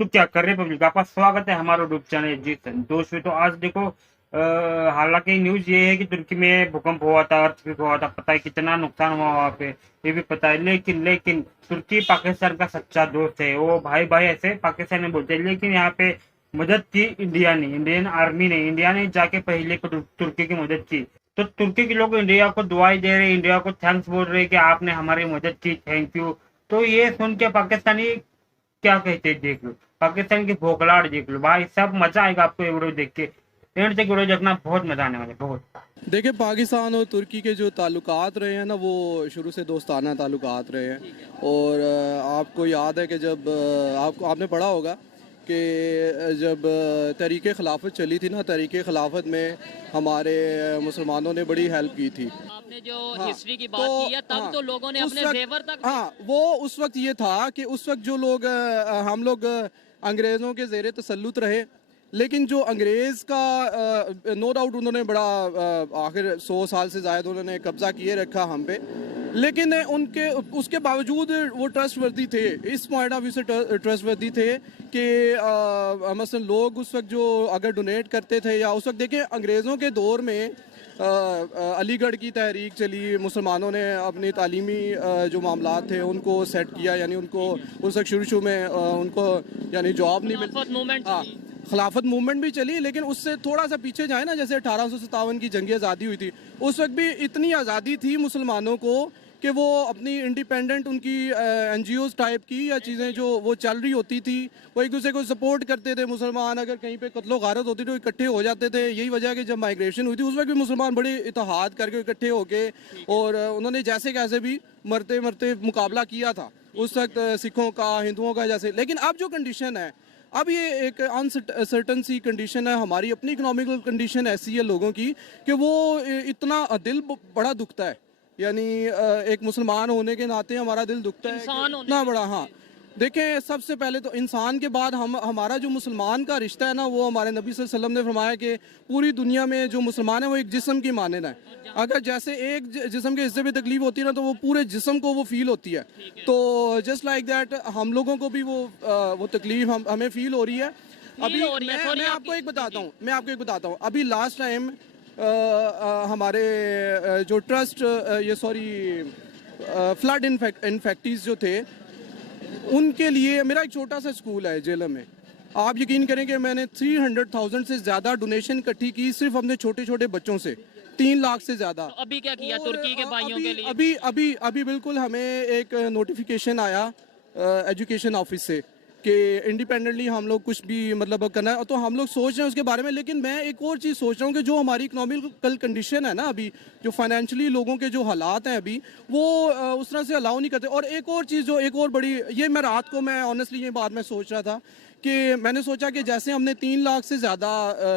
तो क्या कर रहे पब्लिक, आपका स्वागत है हमारे यूट्यूब चैनल जी दोस्तों। तो आज देखो, हालांकि न्यूज ये है कि तुर्की में भूकंप हुआ था, अर्थक्वेक हुआ था, पता है कितना नुकसान हुआ वहां पे, ये भी पता है। लेकिन लेकिन तुर्की पाकिस्तान का सच्चा दोस्त है, वो भाई भाई ऐसे पाकिस्तान में बोलते हैं। लेकिन यहाँ पे मदद की इंडिया ने, इंडियन आर्मी ने, इंडिया ने जाके पहले तुर्की की मदद की। तो तुर्की के लोग इंडिया को दुआई दे रहे, इंडिया को थैंक्स बोल रहे कि आपने हमारी मदद की, थैंक यू। तो ये सुन के पाकिस्तानी क्या कहते हैं देख लो, पाकिस्तान की भोगलाट देख लो भाई, सब मजा आएगा आपको ये वीडियो देख के। एंड तक वीडियो देखना, बहुत मजा आने वाला है, बहुत। देखिए, पाकिस्तान और तुर्की के जो ताल्लुकात रहे हैं ना, वो शुरू से दोस्ताना ताल्लुकात रहे हैं। और आपको याद है कि जब आपने पढ़ा होगा कि जब तहरीक खिलाफत चली थी ना, तहरीक खिलाफत में हमारे मुसलमानों ने बड़ी हेल्प की थी। आपने जो हाँ, हिस्ट्री की बात की है, तब हाँ, तो लोगों ने उस अपने वक्त, जेवर तक हाँ, वो उस वक्त ये था कि उस वक्त जो लोग हम लोग अंग्रेज़ों के ज़ेरे तसल्लुत रहे। लेकिन जो अंग्रेज़ का नो डाउट उन्होंने बड़ा आखिर 100 साल से ज़्यादा उन्होंने कब्ज़ा किए रखा हम पे। लेकिन उनके उसके बावजूद वो ट्रस्टवर्दी थे, इस पॉइंट ऑफ व्यू से ट्रस्टवर्दी थे कि मसलन लोग उस वक्त जो अगर डोनेट करते थे, या उस वक्त देखें अंग्रेज़ों के दौर में अलीगढ़ की तहरीक चली, मुसलमानों ने अपनी तालीमी जो मामलात थे उनको सेट किया, यानी उनको उस वक्त शुरू में उनको यानी जॉब नहीं खिलाफत मिलती। मूवमेंट हाँ, चली। खिलाफत मूवमेंट भी चली, लेकिन उससे थोड़ा सा पीछे जाए ना, जैसे 1857 की जंग आज़ादी हुई थी, उस वक्त भी इतनी आज़ादी थी मुसलमानों को कि वो अपनी इंडिपेंडेंट उनकी एनजीओज टाइप की या चीज़ें जो वो चल रही होती थी, वो एक दूसरे को सपोर्ट करते थे। मुसलमान अगर कहीं पे कत्लो गारत होती तो इकट्ठे हो जाते थे। यही वजह है कि जब माइग्रेशन हुई थी उस वक्त भी मुसलमान बड़े इत्तेहाद करके इकट्ठे होके, और उन्होंने जैसे कैसे भी मरते मरते मुकाबला किया था उस वक्त सिखों का, हिंदुओं का जैसे। लेकिन अब जो कंडीशन है, अब ये एक अनसर्टन सी कंडीशन है, हमारी अपनी इकोनॉमिकल कंडीशन ऐसी है लोगों की कि वो इतना दिल बड़ा दुखता है। यानी एक मुसलमान होने के नाते हमारा दिल दुखता है इंसान कि होने इतना के बड़ा। हाँ, नाते। देखें, सबसे पहले तो इंसान के बाद हमारा जो मुसलमान का रिश्ता है ना, वो हमारे नबी सल्लल्लाहु अलैहि वसल्लम ने फरमाया कि पूरी दुनिया में जो मुसलमान है वो एक जिस्म की मानना है। अगर जैसे एक जिस्म के हिस्से पे तकलीफ होती है ना, तो वो पूरे जिस्म को वो फील होती है। तो जस्ट लाइक दैट हम लोगों को भी वो तकलीफ हमें फील हो रही है। अभी फील हो रही है, सॉरी मैं आपकी। आपको एक बताता जी, हूँ, अभी लास्ट टाइम हमारे जो ट्रस्ट ये सॉरी फ्लड इन्फेक्टीज जो थे, उनके लिए मेरा एक छोटा सा स्कूल है जेलम में। आप यकीन करें कि मैंने 300,000 से ज़्यादा डोनेशन इकट्ठी की सिर्फ अपने छोटे छोटे बच्चों से, 3 लाख से ज़्यादा। तो अभी क्या किया और तुर्की के भाइयों अभी के लिए? अभी अभी अभी बिल्कुल हमें एक नोटिफिकेशन आया एजुकेशन ऑफिस से कि इंडिपेंडेंटली हम लोग कुछ भी मतलब करना है, तो हम लोग सोच रहे हैं उसके बारे में। लेकिन मैं एक और चीज़ सोच रहा हूँ कि जो हमारी इकोनॉमिकल कंडीशन है ना अभी, जो फाइनेंशियली लोगों के जो हालात हैं अभी, वो उस तरह से अलाउ नहीं करते। और एक और चीज़ जो एक और बड़ी, ये मैं रात को मैं ऑनेस्टली ये बात मैं सोच रहा था कि मैंने सोचा कि जैसे हमने 3 लाख से ज़्यादा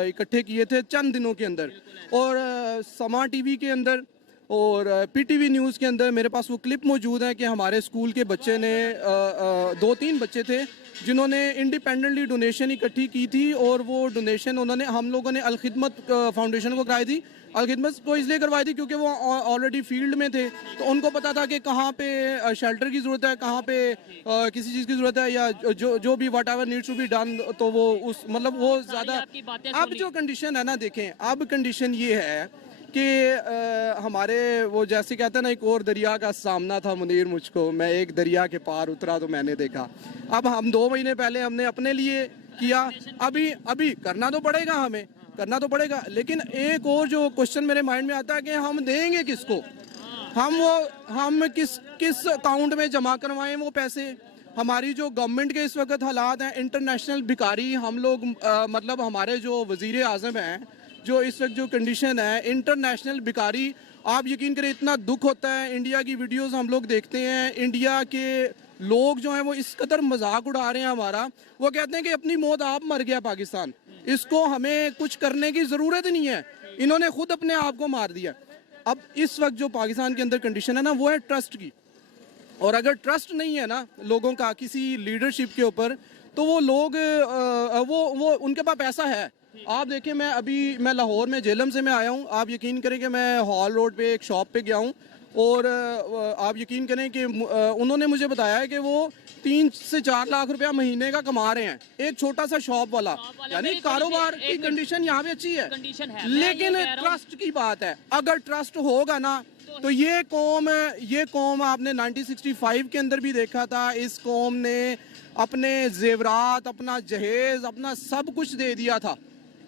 इकट्ठे किए थे चंद दिनों के अंदर, और समा टीवी के अंदर और पीटीवी न्यूज़ के अंदर मेरे पास वो क्लिप मौजूद है कि हमारे स्कूल के बच्चे ने 2-3 बच्चे थे जिन्होंने इंडिपेंडेंटली डोनेशन इकट्ठी की थी, और वो डोनेशन उन्होंने हम लोगों ने अलखिदमत फाउंडेशन को कराई थी। अलखिदमत को इसलिए करवाई थी क्योंकि वो ऑलरेडी फील्ड में थे, तो उनको पता था कि कहाँ पे शेल्टर की ज़रूरत है, कहाँ पे किसी चीज़ की ज़रूरत है, या जो भी whatever needs to be done, तो वो उस मतलब वो सारी ज़्यादा। आपकी बातें अब सुनी। जो कंडीशन है ना, देखें, अब कंडीशन ये है कि हमारे वो जैसे कहते हैं ना, एक और दरिया का सामना था मुनीर मुझको, मैं एक दरिया के पार उतरा तो मैंने देखा। अब हम 2 महीने पहले हमने अपने लिए किया, अभी अभी करना तो पड़ेगा, हमें करना तो पड़ेगा। लेकिन एक और जो क्वेश्चन मेरे माइंड में आता है कि हम देंगे किसको, हम किस किस अकाउंट में जमा करवाएं वो पैसे। हमारी जो गवर्नमेंट के इस वक्त हालात हैं, इंटरनेशनल भिखारी हम लोग, मतलब हमारे जो वजीर आज़म हैं, जो इस वक्त जो कंडीशन है इंटरनेशनल भिखारी, आप यकीन करें इतना दुख होता है। इंडिया की वीडियोस हम लोग देखते हैं, इंडिया के लोग जो हैं वो इस कदर मजाक उड़ा रहे हैं हमारा। वो कहते हैं कि अपनी मौत आप मर गया पाकिस्तान, इसको हमें कुछ करने की ज़रूरत नहीं है, इन्होंने खुद अपने आप को मार दिया। अब इस वक्त जो पाकिस्तान के अंदर कंडीशन है ना, वो है ट्रस्ट की। और अगर ट्रस्ट नहीं है ना लोगों का किसी लीडरशिप के ऊपर, तो वो लोग वो उनके पास पैसा है। आप देखें, मैं लाहौर में जेलम से मैं आया हूँ, आप यकीन करें कि मैं हॉल रोड पे एक शॉप पे गया हूँ, और आप यकीन करें कि उन्होंने मुझे बताया है कि वो 3 से 4 लाख रुपया महीने का कमा रहे हैं, एक छोटा सा शॉप वाला। यानी मेरी कारोबार थोड़ी सी- की एक कंडीशन यहाँ पे अच्छी है, कंडीशन है। मैं ये लेकिन कह रहा हूँ- ट्रस्ट की बात है। अगर ट्रस्ट होगा ना तो ये कौम आपने 1965 के अंदर भी देखा था, इस कौम ने अपने जेवरात, अपना जहेज, अपना सब कुछ दे दिया था।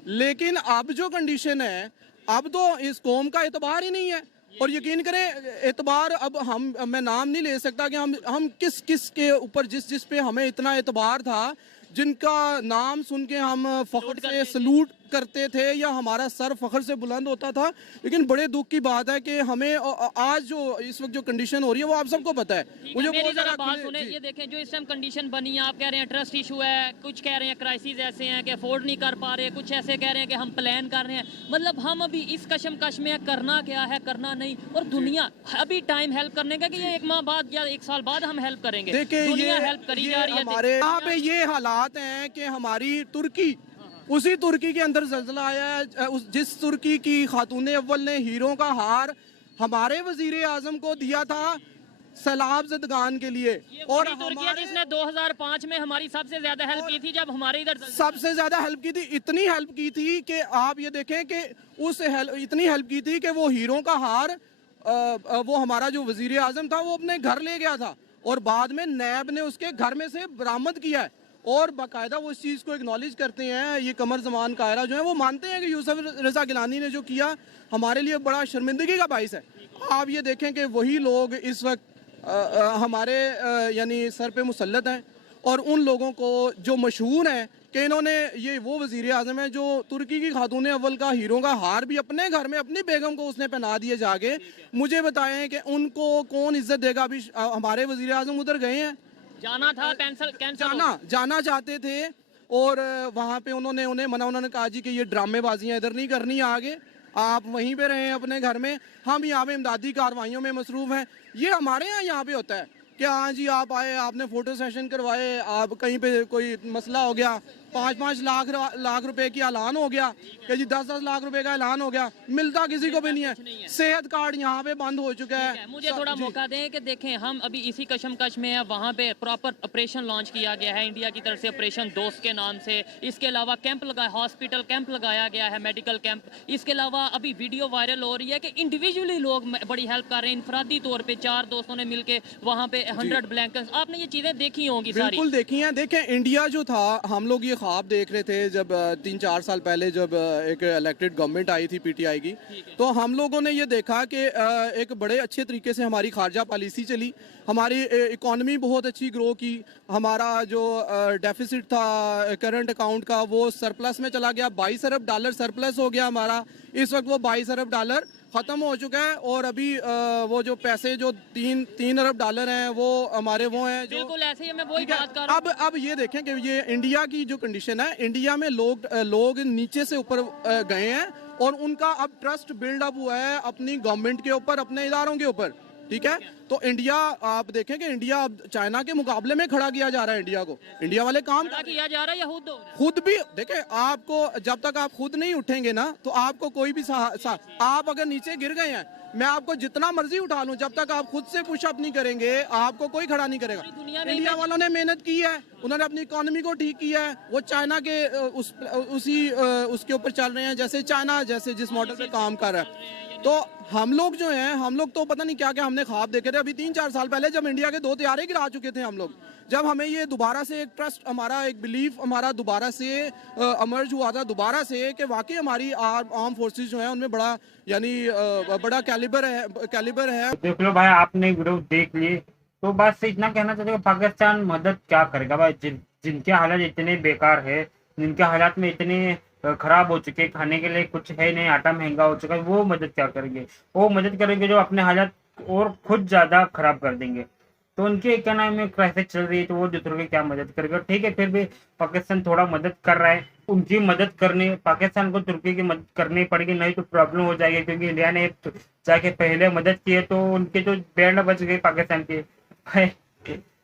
लेकिन अब जो कंडीशन है, अब तो इस कौम का एतबार ही नहीं है। और यकीन करें, एतबार अब मैं नाम नहीं ले सकता कि हम किस किस के ऊपर जिस पे हमें इतना एतबार था, जिनका नाम सुन के हम फख्र से सलूट करते थे या हमारा सर फख्र से बुलंद होता था। लेकिन बड़े दुख की बात है कि हमें आज जो इस वक्त जो कंडीशन हो रही है वो आप सबको पता है। मुझे मेरी बहुत जरा ज़्यादा बात सुने, ये देखें जो इस टाइम कंडीशन बनी है, आप कह रहे हैं ट्रस्ट इशू है, कुछ कह रहे हैं क्राइसिस ऐसे हैं कि अफोर्ड नहीं कर पा रहे, कुछ ऐसे कह रहे हैं कि हम प्लान कर रहे हैं। मतलब हम अभी इस कशमकश में हैं, करना क्या है करना नहीं, और दुनिया अभी टाइम हेल्प करने का कि ये 1 माह बाद या 1 साल बाद हम हेल्प करेंगे। देखिए दुनिया ये हेल्प करी ये जा रही है। हमारे यहाँ पे ये हालात हैं कि हमारी तुर्की, उसी तुर्की के अंदर जल्जला आया है। जिस तुर्की की खातून अव्वल ने हीरों का हार हमारे वजीर आजम को दिया था सैलाब ज़दगान के लिए, और तुर्की है जिसने 2005 में हमारी सबसे ज्यादा हेल्प की थी, जब हमारे इधर सबसे ज्यादा हेल्प की थी। इतनी हेल्प की थी कि आप ये देखें कि इतनी हेल्प की थी कि वो हीरों का हार वो हमारा जो वजीर आजम था वो अपने घर ले गया था, और बाद में नैब ने उसके घर में से बरामद किया है। और बाकायदा वो इस चीज़ को एक्नॉलेज करते हैं, ये कमर जमान कायरा जो है वो मानते हैं कि यूसुफ रजा गिलानी ने जो किया हमारे लिए बड़ा शर्मिंदगी का बाइस है। आप ये देखें कि वही लोग इस वक्त हमारे यानी सर पे मुसल्लत हैं, और उन लोगों को जो मशहूर हैं कि इन्होंने, ये वो वजीर आजम है जो तुर्की की खातून अव्वल का हीरों का हार भी अपने घर में अपनी बेगम को उसने पहना दिए जाके। मुझे बताएं कि उनको कौन इज्जत देगा। अभी हमारे वजीर आजम उधर गए हैं, जाना था, कैंसिल जाना चाहते थे, और वहाँ पे उन्होंने कहा जी कि ये ड्रामेबाजियाँ इधर नहीं करनी है, आगे आप वहीं पे रहें अपने घर में, हम यहाँ पे इमदादी कार्रवाइयों में मसरूफ़ हैं। ये हमारे यहाँ पे होता है कि हाँ जी आप आए, आपने फ़ोटो सेशन करवाए, आप कहीं पे कोई मसला हो गया, 5-5 लाख रुपए की ऐलान हो गया कि जी 10-10 लाख रुपए का ऐलान हो गया, मिलता किसी को भी नहीं है। सेहत कार्ड यहाँ पे बंद हो चुका है। मुझे थोड़ा मौका दें कि देखें, हम अभी इसी कशमकश में है। वहाँ पे प्रॉपर ऑपरेशन लॉन्च किया गया है इंडिया की तरफ से, ऑपरेशन दोस्त के नाम से। इसके अलावा कैंप लगाया, हॉस्पिटल कैंप लगाया गया है, मेडिकल कैंप। इसके अलावा अभी वीडियो वायरल हो रही है कि इंडिविजुअली लोग बड़ी हेल्प कर रहे हैं, इनफरादी तौर पे 4 दोस्तों ने मिलके वहाँ पे 100 ब्लैंकेट्स। आपने ये चीजें देखी होंगी सारी। बिल्कुल देखी हैं। देखें, इंडिया जो था, हम लोग ये ख्वाब देख रहे थे जब 3-4 साल पहले जब एक इलेक्टेड गवर्नमेंट आई थी पीटीआई की, तो हम लोगों ने ये देखा कि एक बड़े अच्छे तरीके से हमारी खारजा पॉलिसी चली, हमारी इकॉनमी बहुत अच्छी ग्रो की, हमारा जो डेफिसिट था करंट अकाउंट का वो सरप्लस में चला गया, 22 अरब डॉलर सरप्लस हो गया हमारा। इस वक्त वो 22 अरब डॉलर ख़त्म हो चुका है, और अभी वो जो पैसे जो 3 अरब डॉलर हैं वो हमारे वो हैं जो, बिल्कुल ऐसे ही मैं वही बात कर रहा हूं। अब ये देखें कि ये इंडिया की जो कंडीशन है, इंडिया में लोग नीचे से ऊपर गए हैं, और उनका अब ट्रस्ट बिल्ड अप हुआ है अपनी गवर्नमेंट के ऊपर, अपने इदारों के ऊपर। ठीक है, तो इंडिया, आप देखें कि इंडिया अब चाइना के मुकाबले में खड़ा किया जा रहा है। इंडिया को, इंडिया वाले काम किया जा रहा है, या खुद भी देखें। आपको जब तक आप खुद नहीं उठेंगे ना, तो आपको कोई भी आप अगर नीचे गिर गए हैं, मैं आपको जितना मर्जी उठा लूं, जब तक आप खुद से पुशअप नहीं करेंगे आपको कोई खड़ा नहीं करेगा। इंडिया वालों ने मेहनत की है, उन्होंने अपनी इकोनॉमी को ठीक किया है, वो चाइना के उसके ऊपर चल रहे हैं, जैसे चाइना जैसे जिस मॉडल पे काम कर रहा है। तो हम लोग जो हैं, हम लोग तो पता नहीं क्या क्या हमने ख्वाब देखे थे। अभी 3-4 साल पहले जब इंडिया के 2 तैयारे गिरा चुके थे हम लोग, जब हमें ये दोबारा से एक ट्रस्ट, हमारा एक बिलीफ हमारा दोबारा से अमर्ज हुआ था दोबारा से, कि वाकई हमारी आर्म फोर्सेस जो हैं उनमें बड़ा यानी बड़ा कैलिबर है। देख लो भाई, आपने वीडियो देख ली, तो बस से इतना कहना चाहते हो, पाकिस्तान मदद क्या करेगा भाई? जिनके हालात इतने बेकार है, जिनके हालात में इतने खराब हो चुके, खाने के लिए कुछ है नहीं, आटा महंगा हो चुका है, वो मदद क्या करेंगे? वो मदद करेंगे जो अपने हालात और खुद ज्यादा खराब कर देंगे। तो उनके क्या नाम में क्राइसिस चल रही है, तो वो दूसरों की क्या मदद करेगा? ठीक है, फिर भी पाकिस्तान थोड़ा मदद कर रहा है, उनकी मदद करने, पाकिस्तान को तुर्की की मदद करनी पड़ेगी, नहीं तो प्रॉब्लम हो जाएगी। क्योंकि इंडिया ने जाके पहले मदद की है, तो उनके तो बैंड बच गए पाकिस्तान के।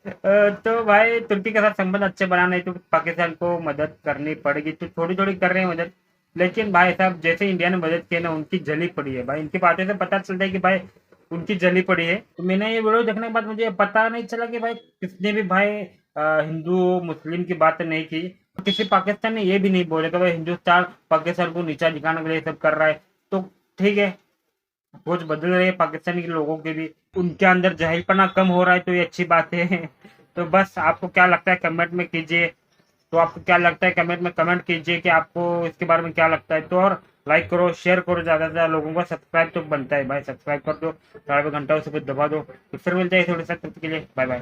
तो भाई तुर्की के साथ संबंध अच्छे बनाना है तो पाकिस्तान को मदद करनी पड़ेगी। तो थोड़ी थोड़ी कर रहे हैं मदद, लेकिन भाई साहब जैसे इंडिया ने मदद की है ना, उनकी जली पड़ी है भाई। इनकी बातें से पता चलता है कि भाई उनकी जली पड़ी है। तो मैंने ये वीडियो देखने के बाद मुझे पता नहीं चला कि भाई किसने भी भाई हिंदू मुस्लिम की बात नहीं की। किसी पाकिस्तान ने ये भी नहीं बोले कि भाई हिंदुस्तान पाकिस्तान को नीचा दिखाने के लिए सब कर रहा है। तो ठीक है, सोच बदल रही है पाकिस्तानी के लोगों के भी, उनके अंदर जाहिलपना कम हो रहा है, तो ये अच्छी बात है। तो बस आपको क्या लगता है कमेंट में कीजिए। तो आपको क्या लगता है कमेंट में कमेंट कीजिए कि आपको इसके बारे में क्या लगता है। तो और लाइक करो, शेयर करो, ज़्यादा से ज़्यादा लोगों को। सब्सक्राइब तो बनता है भाई, सब्सक्राइब कर दो, 12 घंटा उसे दबा दो। फिर मिलते हैं थोड़ी सा के लिए, बाय बाय।